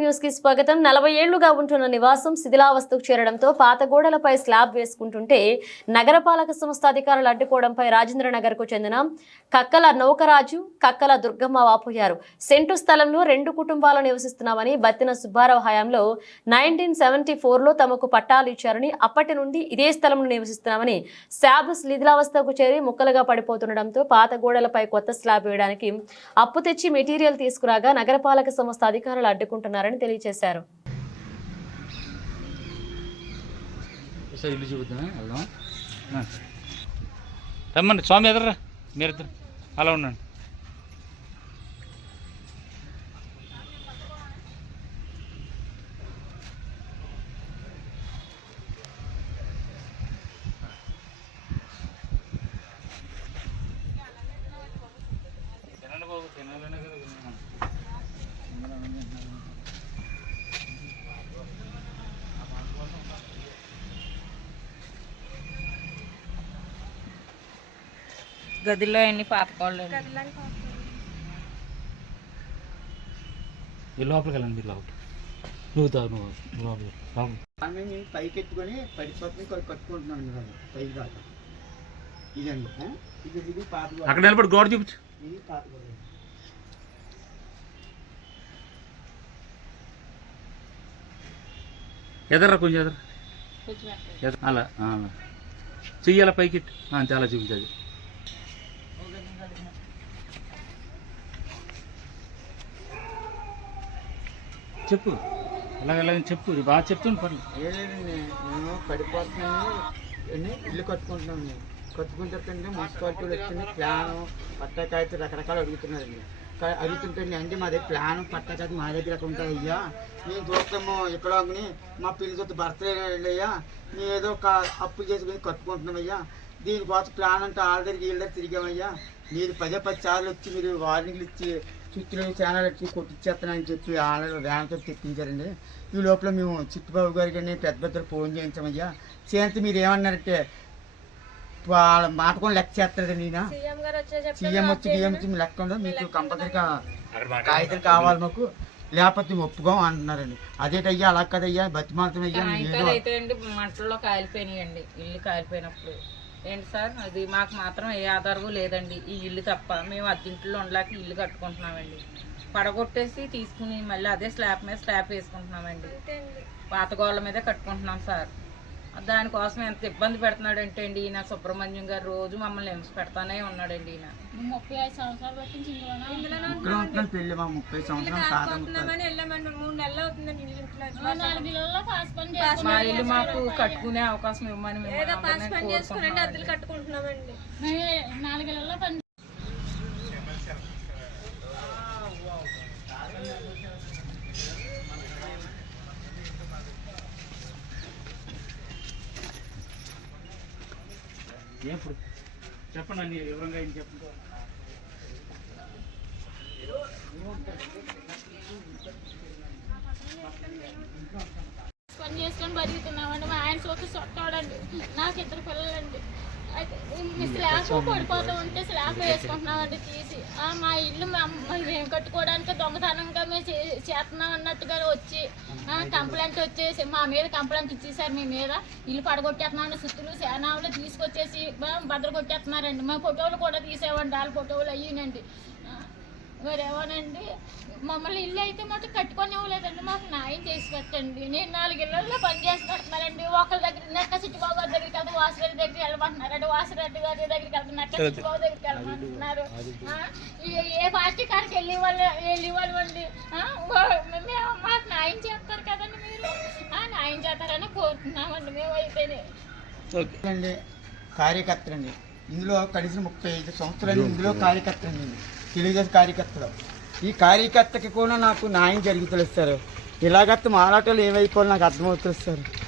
న్యూస్కి స్వాగతం. నలభై ఏళ్ళుగా ఉంటున్న నివాసం శిథిలావస్థకు చేరడంతో పాత గోడలపై స్లాబ్ వేసుకుంటుంటే నగరపాలక సంస్థ అధికారులు అడ్డుకోవడంపై రాజేంద్ర నగర్కు చెందిన కక్కల నౌకరాజు కక్కల దుర్గమ్మ వాపోయారు. సెంటు స్థలంలో రెండు కుటుంబాలు నివసిస్తున్నామని బత్తిన సుబ్బారావు హయాంలో నైన్టీన్ సెవెంటీ లో తమకు పట్టాలు ఇచ్చారని అప్పటి నుండి ఇదే స్థలంలో నివసిస్తున్నామని స్లాబ్ శిథిలావస్థకు చేరి ముక్కలుగా పడిపోతుండడంతో పాత గోడలపై కొత్త స్లాబ్ వేయడానికి అప్పు తెచ్చి మెటీరియల్ తీసుకురాగా నగరపాలక సంస్థ అధికారులు అడ్డుకుంటున్నారని తెలియజేశారు రమ్మండి స్వామి ఎదర్రా. మీరిద్దరు. అలా ఉండండి. గదిలో ఎన్ని పాతకోళ్ళు ఈ లోపలికి వెళ్ళండి మీరు లోపలికి నువ్వు తాగు నువ్వు లోపలికి పైకి ఎత్తుకొని పడిపోతుంది కొన్ని కట్టుకుంటున్నాం ఇవాళ పైకి దాకా ఇదండి ఆ? ఇది ఇది పాత గోడ. అక్కడ నిలబడి గోడ చూపించు. ఇది పాత గోడ. ఎదర్రా కొంచెం ఎదర ఎదర అలా అలా. చెయ్యాల పైకి అంతే అలా చూపించదు చెప్పు. ఎలాగ చెప్పు. ఇది బాగా చెప్తుంది పర్లేదు నేను లేదండి ఇల్లు కట్టుకుంటున్నాను మేము కట్టుకుంటుంటే మున్సిపాలిటీలు వచ్చింది ప్లాను పట్టాకాయతో రకరకాలు అడుగుతున్నారండి. కా- అడుగుతుంటే అంటే మా దగ్గర ప్లాన్ పట్టాకాయత మా దగ్గర ఉంటాయి అయ్యా మేము చూస్తాము ఇక్కడ మా పిల్లలతో చూస్తే అయ్యా. మేము ఏదో ఒక అప్పు చేసుకుని కట్టుకుంటున్నాం అయ్యా దీనికోసం ప్లాన్ అంటే ఆల్రెడీ వీళ్ళ తిరిగామయ్యా. మీరు పదే పది సార్లు వచ్చి మీరు వార్నింగ్లు ఇచ్చి చుట్టూ ఛానల్ వచ్చి కొట్టిచ్చేస్తానని చెప్పి వాళ్ళు వ్యాన్తో తెప్పించారండి. ఈ లోపల మేము చిట్టుబాబు గారికి పెద్ద పెద్దలు ఫోన్ చేయించామయ్యా. చేస్తే మీరు ఏమన్నారంటే వాళ్ళ మాట కూడా లెక్క చేస్తారండి ఈయన సీఎం వచ్చి బియ్యం వచ్చి మీ లెక్క ఉండదు మీకు కంపల్సరీగా కాగితాలు కావాలి మాకు. లేకపోతే మేము ఒప్పుకోం అంటున్నారండి. అదేటయ్యా అలా కదయ్యా అయితే అండి మంటల్లో కాలిపోయినాయండి. ఇల్లు కాలిపోయినప్పుడు. ఏంటి సార్? అది మాకు మాత్రం ఏ ఆధారము లేదండి. ఈ ఇల్లు తప్ప మేము అద్దెంట్లో ఉండలేక ఇల్లు కట్టుకుంటున్నామండి. పడగొట్టేసి తీసుకుని మళ్ళీ అదే స్లాబ్ మీద స్లాబ్ వేసుకుంటున్నామండి. పాత గోళ్ళ మీదే కట్టుకుంటున్నాం సార్. దానికోసం ఎంత ఇబ్బంది పెడుతున్నాడంటే అండి ఈయన సుబ్రహ్మణ్యం గారు రోజు మమ్మల్ని హింస పెడతానే ఉన్నాడండి ఈయన. ముప్పై ఐదు సంవత్సరాల బట్టి ఇందులోనే? ఇక్కడ ఉంటున్నాను పెళ్ళి మా ముప్పై సంవత్సరం కాదు నాలుగు ఇళ్ళలో పాస్ పని మా ఇల్లు మాకు కట్టుకునే అవకాశం ఇవ్వమని మేము అందరినీ కోరుకుంటున్నామండి. చేసుకుని నాలుగు ఎప్పుడు చెప్పండి అన్ని వివరంగా ఏం చెప్పండి పని చేసుకొని బతుకుతున్నామండి. మా ఆయన చూస్తే సొట్టాడండి నాకు ఇద్దరు పిల్లలండి. స్లాబ్ పడిపోతూ ఉంటే స్లాబ్ వేసుకుంటున్నామండి తీసి. మా ఇల్లు మేము కట్టుకోవడానికి దొంగతనంగా మేము చేస్తున్నాం అన్నట్టుగా వచ్చి కంప్లైంట్ వచ్చేసి మా మీద కంప్లైంట్ ఇచ్చేసారు మీ మీద. ఇల్లు పడగొట్టేస్తున్నామండి సుత్తులు సేనాలు తీసుకొచ్చేసి బద్దలు కొట్టేస్తున్నారండి. మా ఫోటోలు కూడా తీసేవండి వాళ్ళ ఫోటోలు అయ్యినండి. మరేమోనండి మమ్మల్ని ఇల్లు అయితే మాత్రం కట్టుకొని ఇవ్వలేదండి మాకు న్యాయం చేసి పెట్టండి. నేను నాలుగు ఇళ్ళల్లో పని చేసుకుంటున్నానండి ఒకరి దగ్గర నెక్క చిట్టుబాబు వాసిరెడ్డి దగ్గరికి వెళ్ళమంటున్నారండి వాసిరెడ్డి గారి దగ్గరికి వెళ్ళమంటున్నారు ఆ, ఈ- ఏ పార్టీ కాడికి వెళ్ళి వాళ్ళు వెళ్ళి వాళ్ళు అండి మేము మాకు న్యాయం చేస్తారు కదండి మీరు. ఆ, న్యాయం చేస్తారని కోరుతున్నామండి. అండి కార్యకర్తలండి. ఇందులో కలిసి ముప్పై ఐదు సంవత్సరాలు ఇందులో కార్యకర్తలండి. తెలుగుదేశం కార్యకర్తలు. ఈ కార్యకర్తకి కూడా నాకు న్యాయం జరుగుతుంది సార్. ఇలాగత్త మారాటలు ఏమైపోవాలి నాకు అర్థమవుతుంది సార్.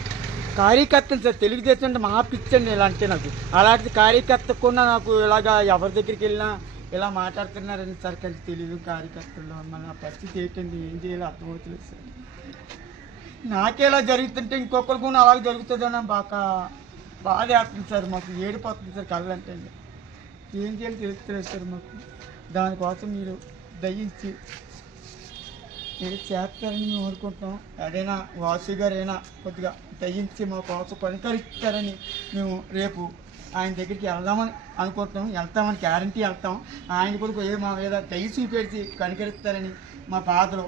కార్యకర్తలు సార్ తెలుగుదేశం అంటే మహా పిచ్చండి ఇలా అంటే నాకు. అలాంటి కార్యకర్త కూడా నాకు ఇలాగా ఎవరి దగ్గరికి వెళ్ళినా ఇలా మాట్లాడుతున్నారని సార్ కానీ తెలియదు కార్యకర్తలు మన పరిస్థితి ఏంటండి? ఏం చేయాలో అర్థమవుతుంది సార్. నాకేలా జరుగుతుంటే ఇంకొకరికి కూడా అలాగే జరుగుతుందని బాగా బాధ వేస్తుంది సార్. మాకు ఏడిపోతుంది సార్ కళ్ళంటే ఏం చేయాలో తెలుస్తలేదు సార్ మాకు. దానికోసం మీరు దయించి మీరు చేస్తారని మేము అనుకుంటాం అదైనా వాసు గారైనా కొద్దిగా దయించి మా కోసం పనికరిస్తారని మేము రేపు ఆయన దగ్గరికి వెళ్దామని అనుకుంటాం వెళ్తామని గ్యారంటీ వెళ్తాం. ఆయన కొరకు ఏ మా మీద దయ చూపెడిచి కనికరిస్తారని మా బాధలో